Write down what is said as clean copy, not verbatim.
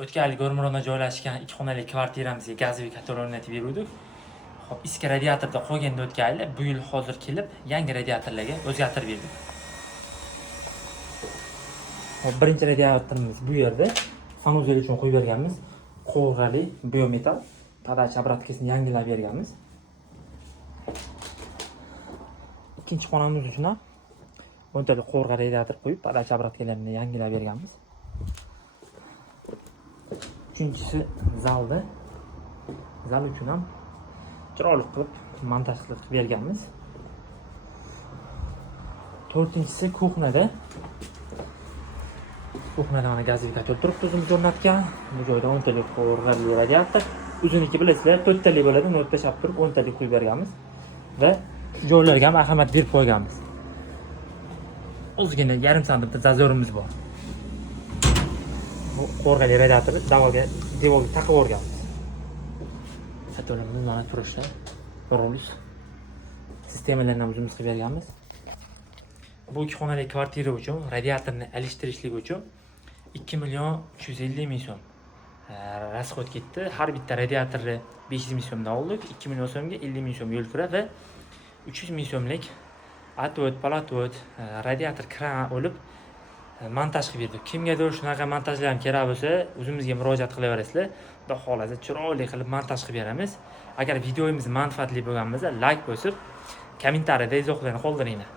o'tgan yil Go'rmurodda joylashgan 2 xonali kvartiramizga gazoviy kotol o'rnatib berdik. Hop, eski radiatorda qolganda o'tgan yil, bu yil hozir kelib yangi radiatorlarga o'zgartirib berdik. Hop, birinchi radiatorimiz bu yerda sanuzel uchun qo'yib berganmiz. Qo'rg'ali biometal podacha obраткасini yangilab berganmiz. Ikkinchi xonamiz uchun ham o'ntali qo'rg'a radiator qo'yib, podacha obраткаларni yangilab berganmiz. Uchinchisi zalda. Zal uchun ham chiroyli qilib montaj qilib berganmiz. To'rtinchisi kuxnada. Kuxnada mana gazoviy kotol turibdi, o'zimiz o'rnatgan. Bu joyda 10 talik qo'rg'ali radiator. Uzunligi bilasizlar, 4 talik bo'ladi, notda shab turib 10 talik qo'yib berganmiz va joylarga ham ahamiyat berib qo'yganmiz. Ozgina yarim santimda zazorimiz bor. Bu qo'rg'ali radiatorni devorga taqib o'rganmiz. Katolarimiz mana turishda rulus sistemalarni ham o'zimiz qilib berganmiz. Bu 2 xonali kvartira uchun radiatorni alishtirishlik uchun 2 million 350 ming so'm расход ketdi. Har bitta radiatorni 500 ming so'mdan oldik. 2 million so'mga 50 ming so'm yo'l kira va 300 ming so'mlik atvo't, palatvot, radiator kran olib montaj qilib berdik. Kimgadir shunaqa montajlar ham kerak bo'lsa, o'zimizga murojaat qilaverasizlar. Xudo xolasa chiroyli qilib montaj qilib beramiz. Agar videomiz manfaatli bo'lgan bo'lsa, like bosib, kommentariyada izohlarni qoldiringlar.